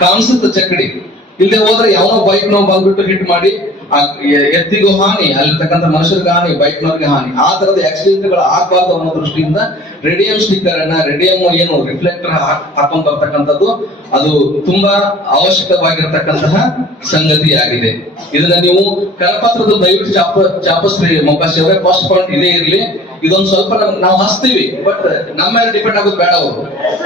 ಕಾಣಿಸುತ್ತೆ ಚಕ್ಕಡಿ. ಇಲ್ಲದೆ ಹೋದ್ರೆ ಯಾವನೋ ಬೈಕ್ ನಾವು ಬಂದ್ಬಿಟ್ಟು ಹಿಟ್ ಮಾಡಿ ಎತ್ತಿಗೂ ಹಾನಿ ಅಲ್ಲಿರ್ತಕ್ಕಂಥ ಮನುಷ್ಯರಿಗೆ ಹಾನಿ ಬೈಕ್ ನವರಿಗೆ ಹಾನಿ. ಆ ತರದ ಆಕ್ಸಿಡೆಂಟ್ಗಳು ಆಗಬಾರ್ದು ಅನ್ನೋ ದೃಷ್ಟಿಯಿಂದ ರೇಡಿಯಂ ಸ್ಟಿಕ್ಕರ್ ಅನ್ನ ರೇಡಿಯಂ ಏನು ರಿಫ್ಲೆಕ್ಟರ್ ಹಾಕೊಂಡ್ ಬರ್ತಕ್ಕಂಥದ್ದು, ಅದು ತುಂಬಾ ಅವಶ್ಯಕವಾಗಿರ್ತಕ್ಕಂತಹ ಸಂಗತಿಯಾಗಿದೆ. ಇದನ್ನ ನೀವು ಕರಪತ್ರದ ದಯವಿಟ್ಟು ಚಾಪ ಚಾಪಸ್ರಿ ಮೊಕಾಶಿ ಅವರೇ ಫಸ್ಟ್ ಪಾಯಿಂಟ್ ಇದೇ ಇರ್ಲಿ. ಇದೊಂದು ಸ್ವಲ್ಪ ನಾವು ಹಚ್ತೀವಿ ಬಟ್ ನಮ್ಮ ಮೇಲೆ ಡಿಪೆಂಡ್ ಆಗೋದು ಬೇಡ ಅವರು.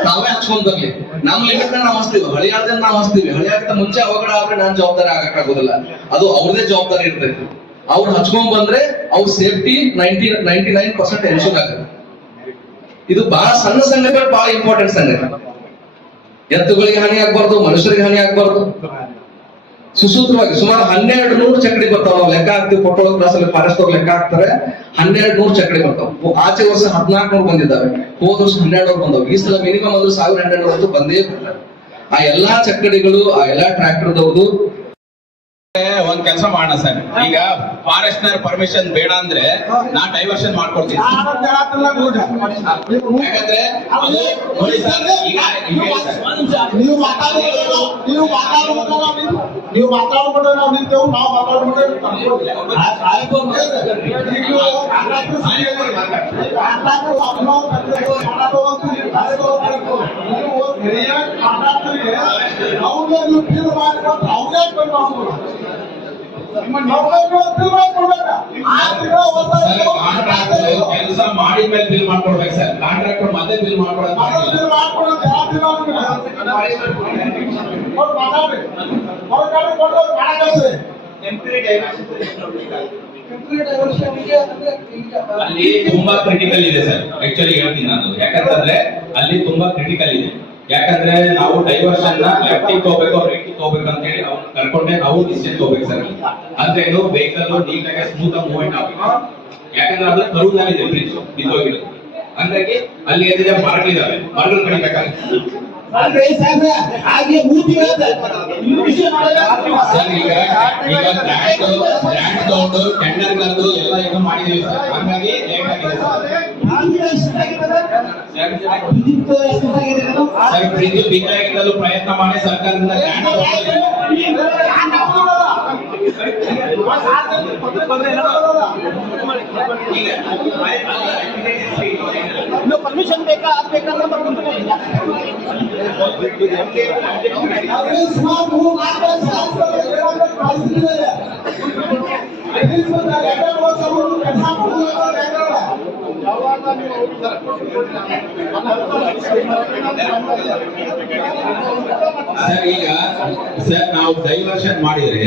ನಾವೇ ಹಚ್ಕೊಂಡ್ ಬರ್ಲಿ ನಮ್ಮ ಲಿಮಿಟ್ ನಾವು ಹಚ್ತೀವಿ. ಹಳಿಯಾಳದಿಂದ ನಾವು ಹಚ್ತೀವಿ. ಹಳಿಯಾಳಕ್ಕಿಂತ ಮುಂಚೆ ಅವಘಡ ಆದ್ರೆ ನಾನು ಜವಾಬ್ದಾರಿ ಆಗಕ್ಕಾಗೋದಿಲ್ಲ. ಅದು ಅವ್ರದೇ ಜವಾಬ್ದಾರಿ ಇರ್ತೈತಿ. ಅವ್ರು ಹಚ್ಕೊಂಡ್ ಬಂದ್ರೆ ಅವ್ರ safety ninety ninety nine percent ensure ಆಗುತ್ತೆ ಇದು ಬಹಳ ಸಣ್ಣ ಸಂಗತಿಗಳು ಬಹಳ ಇಂಪಾರ್ಟೆಂಟ್ ಸಂಗತಿ ಎತ್ತುಗಳಿಗೆ ಹಾನಿ ಆಗ್ಬಾರ್ದು, ಮನುಷ್ಯರಿಗೆ ಹಾನಿ ಆಗ್ಬಾರ್ದು. ಸುಸೂತ್ರವಾಗಿ ಸುಮಾರು ಹನ್ನೆರಡು ನೂರು ಚಕಡಿ ಬರ್ತಾವ ನಾವು. ಲೆಕ್ಕ ಹಾಕ್ತಿವಿ ಫೋಟೋ ಕ್ಲಾಸ್ ಅಲ್ಲಿ ಫಾರೆಸ್ಟ್ ಲೆಕ್ಕ ಹಾಕ್ತಾರೆ. ಹನ್ನೆರಡು ನೂರು ಚಕಡಿ ಬರ್ತಾವ. ಆಚೆ ವರ್ಷ ಹದಿನಾಲ್ಕು ನೂರು ಬಂದಿದ್ದಾವೆ ಹೋದ ವರ್ಷ ಹನ್ನೆರಡು ನೂರು ಬಂದವು. ಈ ಸಲ ಮಿನಿಮಮ್ ಅಂದ್ರೆ ಸಾವಿರ ಹನ್ನೆರಡು ಬಂದೇ ಬರ್ತಾರೆ. ಆ ಎಲ್ಲಾ ಚಕ್ಕಡಿಗಳು ಆ ಎಲ್ಲಾ ಟ್ರ್ಯಾಕ್ಟರ್ದವ್ರದ್ದು ಒಂದ್ ಕೆಲಸ ಮಾಡೋಣ ಸರ್. ಈಗ ಫಾರೆಸ್ಟ್ನರ್ ಪರ್ಮಿಷನ್ ಬೇಡ ಅಂದ್ರೆ ನಾ ಡೈವರ್ಷನ್ ಮಾಡ್ಕೊಡ್ತೀನಿ. ಯಾಕಂದ್ರೆ. ನೀವು ನೀವು ನೀವು ನಿಂತೇವು ಅವ್ರೇ ಬಂದು ಸರ್ ಮಾಡಿದ ಕೆಲಸ ಮಾಡಿದ್ಮೇಲೆ ಬಿಲ್ ಮಾಡ್ಕೊಡ್ಬೇಕು ಸರ್ ಕಾಂಟ್ರಾಕ್ಟರ್ ಮತ್ತೆ ಬಿಲ್ ಮಾಡ್ಕೊಡೋದು ಅಲ್ಲಿ ತುಂಬಾ ಕ್ರಿಟಿಕಲ್ ಇದೆ ಸರ್. ಆಕ್ಚುಲಿ ಹೇಳ್ತೀನಿ ನಾನು. ಯಾಕಂತಂದ್ರೆ ಅಲ್ಲಿ ತುಂಬಾ ಕ್ರಿಟಿಕಲ್ ಇದೆ. ಯಾಕಂದ್ರೆ ನಾವು ಡೈವರ್ಷನ್ನ ಲೆಫ್ಟಿಗೆ ಹೋಗ್ಬೇಕು ರೈಟ್ ತಗೋಬೇಕು ಅಂತ ಹೇಳಿ ಅವ್ನು ಕರ್ಕೊಂಡೆ, ನಾವು ಡಿಸಿಷನ್ ತಗೋಬೇಕು ಸರ್. ಅಂದ್ರೆ ಏನು ವೆಹಿಕಲ್ ನೀಟಾಗಿ ಸ್ಮೂತ್ ಆಗಿ ಮೂವ್ಮೆಂಟ್ ಆಗ್ಬೇಕು. ಯಾಕಂದ್ರೆ ಅದು ಕರುವಿನಲ್ಲಿದೆ ಬ್ರಿಡ್ಜ್ ಬಿದ್ದೋಗಿರೋದು ಹಂಗಾಗಿ ಅಲ್ಲಿ ಏನಿದೆ? ಮರಗಳಿದಾವೆ ಮರಗಳು ಕಡಿಬೇಕಾಗುತ್ತೆ ಹಾಗೆ ಮೂರ್ತಿ ಸರ್ ಈಗ ಈಗ ಬ್ರ್ಯಾಂಡ್ ಬ್ರ್ಯಾಂಡ್ ತಗೊಂಡು ಟೆಂಡರ್ ಕರೆದು ಎಲ್ಲ ಈಗ ಮಾಡಿದೀವಿ ಸರ್. ಹಂಗಾಗಿ ಲೇಟ್ ಆಗಿದೆ ಸರ್. ಸರ್ ಫ್ರಿಜ್ ಬೇಕಾಗಿದ್ದಲು ಪ್ರಯತ್ನ ಮಾಡಿ ಸರ್ಕಾರದಿಂದ. ಪರ್ಮಿಷನ್ ಬೇಕಾ ಅದ್ ಬೇಕಾದ್ರೆ ಬರ್ಕೊಂತೀನಿ ಸರ್ ಈಗ ಸರ್ ನಾವು ಡೈವರ್ಷನ್ ಮಾಡಿದ್ರೆ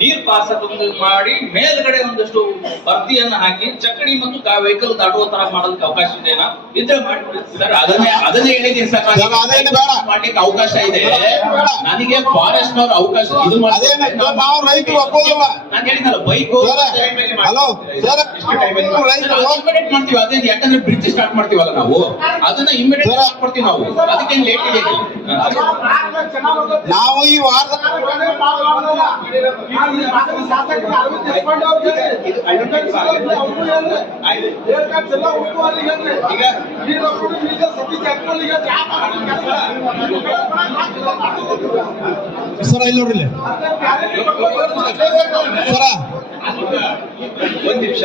ನೀರ್ ಪಾಸ ಮಾಡಿ ಮೇಲ್ಗಡೆ ಒಂದಷ್ಟು ಭರ್ತಿಯನ್ನ ಹಾಕಿ ಚಕ್ಕಡಿ ಮತ್ತು ವೆಹಿಕಲ್ ದಾಟುವ ತರ ಮಾಡೋದಕ್ಕೆ ಅವಕಾಶ ಇದೆನಾ ಇದ್ರೆ ಮಾಡಿ ಸರ್ ಅದನ್ನೇ ಅದನ್ನೇ ಹೇಳಿದೀನಿ ಸರ್. ಮಾಡ್ಲಿಕ್ಕೆ ಅವಕಾಶ ಇದೆ. ಬೇಡ. ನನಗೆ ಫಾರೆಸ್ಟ್ ನವರು ಅವಕಾಶ ಇದು. ನಾನು ಬೈಕ್ ಮಾಡ್ತೀವಿ. ಅದೇ ಯಾಕಂದ್ರೆ ಬ್ರಿಡ್ಜ್ ಸ್ಟಾರ್ಟ್ ಮಾಡ್ತೀವಲ್ಲ ನಾವು? ಅದನ್ನ ಇಮಿಡಿಯೇಟ್ ಕೊಡ್ತೀವಿ ಮಾಡ್ಕೊಡ್ತೀವಿ ನಾವು. ಅದಕ್ಕೆ ಲೇಟ್ ಇದೆ ನಾವು ಈ ವಾರದ ಸರ ಇಲ್ಲಿ ನೋಡ್ರಿ. ಸರ. ಒಂದ್ ನಿಮಿಷ.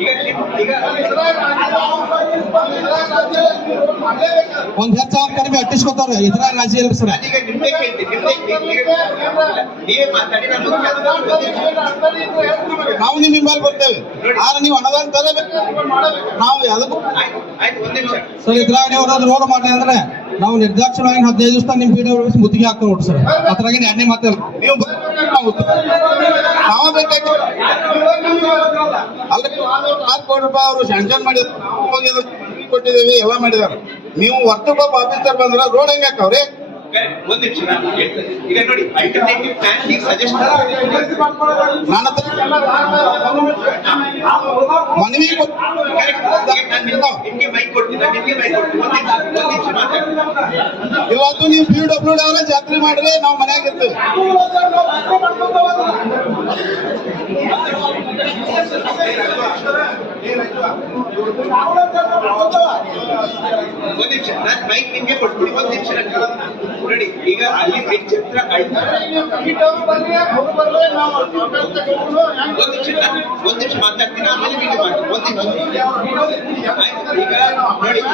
ಈಗ ಈಗ ಒಂದ್ ಹೆಚ್ಚು ಕಡಿಮೆ ಅಟ್ಟಿಸ್ಕೊತಾರ ಇತರ ರಾಜ್ಯ ಸರ್. ನೀವೇ ಮಾತಾಡಿ ನಿಮ್ ಹಿಂಬಾಲ್ ಬರ್ತೇವೆ. ಆದ್ರೆ ನೀವು ತರಬೇಕು ನಾವು ಸರ್ ಇದ್ರಾಗ ನೀವು ರೋಡ್ ಮಾಡಿ ಅಂದ್ರೆ ನಾವು ನಿರ್ದಾಕ್ಷಿಣ್ಯವಾಗಿ ಹದಿನೈದು ದಿವಸ ನಿಮ್ ಪಿ ಡಬ್ಲ್ಯೂ ಮುತ್ತಿಗೆ ಹಾಕ್ತಾ ನೋಡ್ರಿ ಸರ್. ಅದ್ರಾಗ ಎಣ್ಣೆ ಮಾತಲ್ಲ ನೀವು ನಾವು ಉತ್ತರ. ನಾವ ಬೇಕಾಗಿ ಅಲ್ಲ ಆರು ಕೋಟಿ ರೂಪಾಯಿ ಅವರು ಸ್ಯಾಂಕ್ಷನ್ ಮಾಡಿದ್ರು. ಕೊಟ್ಟಿದ್ದೀವಿ ಎಲ್ಲ ಮಾಡಿದಾರೆ ನೀವು ವರ್ತಕೊಬ್ಬ ಆಫೀಸರ್ ಬಂದ್ರೆ ರೋಡ್ ಹೆಂಗ್ ಹಾಕವ್ರಿ? ನನ್ನ ಮನವಿ ಇವತ್ತು ನೀವು ಪಿ ಡಬ್ಲ್ಯೂ ಡಿ ಅವರೇ ಜಾತ್ರೆ ಮಾಡ್ರಿ ನಾವು ಮನ್ಯಾಗ ಇರ್ತೀವಿ. ಒಂದ್ ನಿಮಿಷ, ನಾನು ಮೈಕ್ ನಿಮ್ಗೆ ಕೊಡ್ತೀನಿ ಒಂದ್ ನಿಮಿಷ ಈಗ ಅಲ್ಲಿ ಅಳ್ತ- ಒಂದ್ ನಿಮಿಷ ಒಂದ್ ಮಾತಾಡ್ತೀನಿ, ಆಮೇಲೆ ನೀವು ಈಗ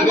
ಈಗ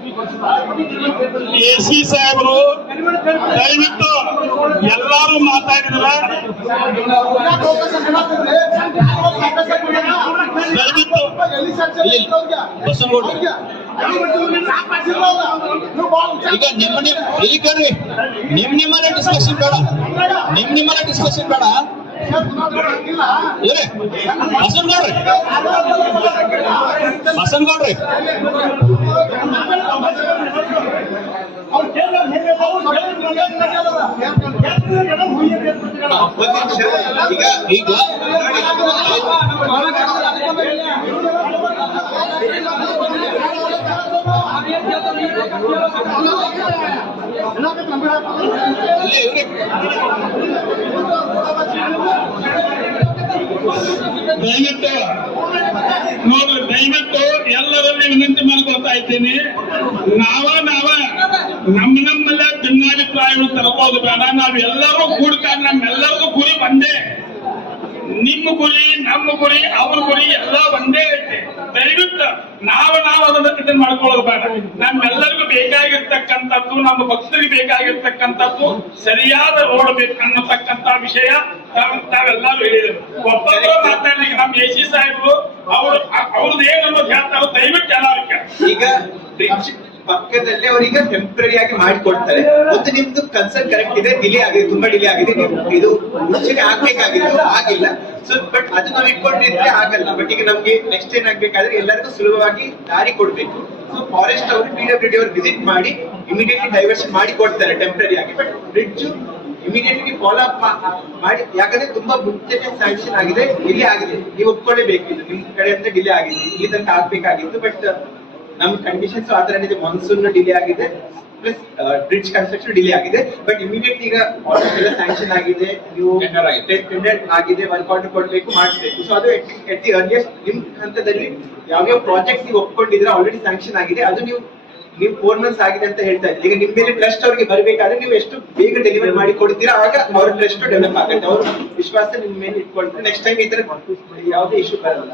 ಎ ಸಿ ಸಾಹೇಬರು, ದಯವಿಟ್ಟು ಎಲ್ಲರೂ ಮಾತಾಡಿದ್ರ ದಯವಿಟ್ಟು ಈಗ ನಿಮ್ಮ ನಿಮ್ ಇಲ್ಲಿ ಕೇಳ್ರಿ. ನಿಮ್ ನಿಮ್ಮನೆ ಡಿಸ್ಕಷನ್ ಬೇಡ. ನಿಮ್ ನಿಮ್ಮನೆ ಡಿಸ್ಕಷನ್ ಬೇಡ. ಬಸವನಗೌಡ್ರಿ ಬಸವನಗೌಡ್ರಿ ಒಂದ್ ನಿಮಿಷ. ಈಗ ಈಗ. ದಯವಿಟ್ಟು ನೋಡ್ರಿ ದಯವಿಟ್ಟು ಎಲ್ಲರಲ್ಲಿ ವಿನಂತಿ ಮಾಡ್ಕೊತಾ ಇದ್ದೀನಿ ನಾವ ನಾವ ನಮ್ಮ ನಮ್ಮಲ್ಲೇ ಭಿನ್ನಾಭಿಪ್ರಾಯಗಳು ತರಬಹುದು ಬೇಡ ನಾವೆಲ್ಲರೂ ಕೂಡ್ಕೊಂಡು ನಮ್ಮೆಲ್ಲರಿಗೂ ಗುರಿ ಒಂದೇ ನಿಮ್ಮ ಗುರಿ ನಮ್ಮ ಗುರಿ ಅವ್ರ ಗುರಿ ಎಲ್ಲ ಒಂದೇ ಐತೆ. ದಯವಿಟ್ಟು ನಾವು ನಾವು ಅದನ್ನ ಇದನ್ನ ಮಾಡ್ಕೊಳ್ಳೋದು ಬೇಡ. ನಮ್ಮೆಲ್ಲರಿಗೂ ಬೇಕಾಗಿರ್ತಕ್ಕಂಥದ್ದು, ನಮ್ಮ ಭಕ್ತರಿಗೆ ಬೇಕಾಗಿರ್ತಕ್ಕಂಥದ್ದು ಸರಿಯಾದ ರೋಡ್ ಅನ್ನತಕ್ಕಂತ ವಿಷಯ ತಾವ್- ತಾವೆಲ್ಲರೂ ಹೇಳಿದ್ರು. ಒಬ್ಬೊಬ್ಬರು ಮಾತಾಡ್ಲಿಕ್ಕೆ ನಮ್ಮ ಎ ಸಿ ಸಾಹೇಬರು, ಅವ್ರು ಅವ್ರದ್ದು ಏನು ಹೇಳ್ತಾರೆ ದಯವಿಟ್ಟು ಈಗ ಪಕ್ಕದಲ್ಲೇ ಅವರಿಗೆ ಟೆಂಪ್ರರಿ ಆಗಿ ಮಾಡಿಕೊಡ್ತಾರೆ. ಮತ್ತು ನಿಮ್ದು ಕನ್ಸರ್ನ್ ಕರೆಕ್ಟ್ ಇದೆ ಡಿಲೇ ಆಗಿದೆ, ತುಂಬಾ ಡಿಲೇ ಆಗಿದೆ. ಇದು ಮುಂಚೆನೆ ಆಗ್ಬೇಕಾಗಿತ್ತು, ಆಗಿಲ್ಲ. ಸೊ ಬಟ್ ಅದು ನಾವು ಇಟ್ಕೊಂಡಿದ್ರೆ ಆಗಲ್ಲ. ಬಟ್ ಈಗ ನಮ್ಗೆ ನೆಕ್ಸ್ಟ್ ಏನಾಗ್ಬೇಕಾದ್ರೆ ಎಲ್ಲರಿಗೂ ಸುಲಭವಾಗಿ ದಾರಿ ಕೊಡ್ಬೇಕು. ಸೊ ಫಾರೆಸ್ಟ್ ಅವರು ಪಿ ಡಬ್ಲ್ಯೂ ಡಿ ಅವರು ವಿಸಿಟ್ ಮಾಡಿ ಇಮಿಡಿಯೇಟ್ಲಿ ಡೈವರ್ಷನ್ ಮಾಡಿ ಕೊಡ್ತಾರೆ ಟೆಂಪ್ರರಿ ಆಗಿ. But bridge immediately follow up ಮಾಡಿ, ಯಾಕಂದ್ರೆ ತುಂಬಾ ಮುಂಚೆನೆ ಸ್ಯಾಂಕ್ಷನ್ ಆಗಿದೆ ಡಿಲೇ ಆಗಿದೆ. ನೀವು ಒಪ್ಕೊಳ್ಳೇಬೇಕಿತ್ತು ನಿಮ್ ಕಡೆಯಿಂದ ಡಿಲೇ ಆಗಿದೆ. ಇಲ್ಲಿ ತನಕ ಆಗ್ಬೇಕಾಗಿತ್ತು. ಬಟ್ ನಮ್ ಕಂಡೀಷನ್ಸ್ ಆ ತರ ಇದೆ ಮಾನ್ಸೂನ್ ಡಿಲೇ ಆಗಿದೆ ಪ್ಲಸ್ ಬ್ರಿಡ್ಜ್ ಕನ್ಸ್ಟ್ರಕ್ಷನ್ ಡಿಲೇ ಆಗಿದೆ ಬಟ್ ಇಮಿಡಿಯೇಟ್ ಈಗ ಎಲ್ಲ ಸ್ಯಾಂಕ್ಷನ್ ಆಗಿದೆ ನೀವು. ಟೆಂಡರ್ ಆಗಿದೆ. ವರ್ಕ್ ಆರ್ಡರ್ ಕೊಡ್ಬೇಕು ಮಾಡಬೇಕು. ಸೊ ಅದು ಎಟ್ ದಿ ಅರ್ಲಿಯಸ್ಟ್ ನಿಮ್ ಹಂತದಲ್ಲಿ ಯಾವ್ಯಾವ ಪ್ರಾಜೆಕ್ಟ್ ನೀವು ಒಪ್ಕೊಂಡಿದ್ರೆ ಆಲ್ರೆಡಿ ಸ್ಯಾಂಕ್ಷನ್ ಆಗಿದೆ. ಅದು ನೀವು ನೀವು ಫೋರ್ ಮಂತ್ಸ್ ಆಗಿದೆ ಅಂತ ಹೇಳ್ತಾ ಇದ್ದೀವಿ ಈಗ ನಿಮ್ ಮೇಲೆ ಟ್ರಸ್ಟ್ ಅವ್ರಿಗೆ ಬರಬೇಕಾದ್ರೆ ನೀವು ಎಷ್ಟು ಬೇಗ ಡೆಲಿವರಿ ಮಾಡಿ ಕೊಡ್ತೀರಾ ಆಗ ಅವ್ರ ಟ್ರಸ್ಟ್ ಡೆವಲಪ್ ಆಗುತ್ತೆ. ಅವ್ರ ವಿಶ್ವಾಸ ನಿಮ್ ಮೇಲೆ ಇಟ್ಕೊಳ್ತಾರೆ. ನೆಕ್ಸ್ಟ್ ಟೈಮ್ ಈ ತರ ಯಾವುದೇ ಇಶ್ಯೂ ಬರಲ್ಲ.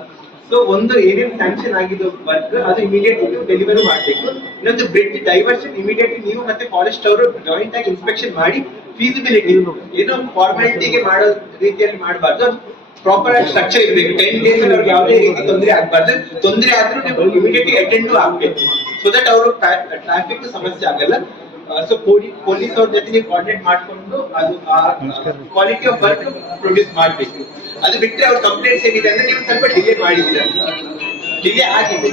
ಸೊ ಒಂದು ಏನೇನು ಸ್ಯಾಂಕ್ಷನ್ ಆಗಿದ್ದು ವರ್ಕ್ ಅದು ಇಮಿಡಿಯೇಟ್ ನೀವು ಡೆಲಿವರಿ ಮಾಡಬೇಕು. ಇನ್ನೊಂದು ಬ್ರಿಡ್ಜ್ ಡೈವರ್ಷನ್ ಇಮಿಡಿಯೇಟ್ ನೀವು ಮತ್ತೆ ಫಾರೆಸ್ಟ್ ಅವರು ಜಾಯಿಂಟ್ ಆಗಿ ಇನ್ಸ್ಪೆಕ್ಷನ್ ಮಾಡಿ ಫೀಸಿಬಿಲಿಟಿ ಏನೋ ಫಾರ್ಮಾಲಿಟಿಗೆ ಮಾಡೋ ರೀತಿಯಲ್ಲಿ ಮಾಡಬಾರ್ದು. ಪ್ರಾಪರ್ ಆಗಿ ಸ್ಟ್ರಕ್ಚರ್ ಇರಬೇಕು. ಟೆನ್ ಡೇಸ್ ಅವ್ರಿಗೆ ಯಾವುದೇ ರೀತಿ ತೊಂದರೆ ಆಗಬಾರ್ದು. ತೊಂದರೆ ಆದ್ರೂ ನೀವು ಇಮಿಡಿಯೇಟ್ಲಿ ಅಟೆಂಡ್ ಆಗ್ಬೇಕು. ಸೊ ದಟ್ ಅವರು ಟ್ರಾಫಿಕ್ ಸಮಸ್ಯೆ ಆಗಲ್ಲ. ಸೊ ಪೊಲೀಸ್ ಅವ್ರ ಜೊತೆ ನೀವು ಕೋಆರ್ಡಿನೇಟ್ ಮಾಡ್ಕೊಂಡು ಅದು ಕ್ವಾಲಿಟಿ ಆಫ್ ವರ್ಕ್ ಪ್ರೊಡ್ಯೂಸ್ ಮಾಡ್ಬೇಕು. ಅದು ಬಿಟ್ಟರೆ ಅವ್ರ ಕಂಪ್ಲೇಂಟ್ಸ್ ಏನಿದೆ ಅಂದ್ರೆ ನೀವು ಸ್ವಲ್ಪ ಡಿಲೇ ಮಾಡಿದ್ದೀರ? ಡಿಲೇ ಆಗಿದೆ.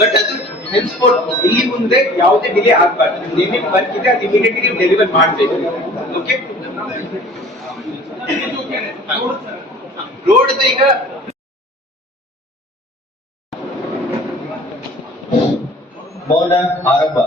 ಬಟ್ ಅದು ಹೆನ್ಸ್ಪೋರ್ಟ್ ಇಲ್ಲಿ ಮುಂದೆ ಯಾವುದೇ ಡಿಲೇ ಆಗ್ಬಾರ್ದು. ಏನೇನು ವರ್ಕ್ ಇದೆ ಅದು ಇಮಿಡಿಯೇಟ್ಲಿ ನೀವು ಡೆಲಿವರ್ ಮಾಡಬೇಕು. ಓಕೆ ರೋಡ್ ಈಗ ಮೌನ ಆರಂಭ.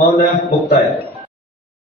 ಮೌನ ಮುಕ್ತಾಯ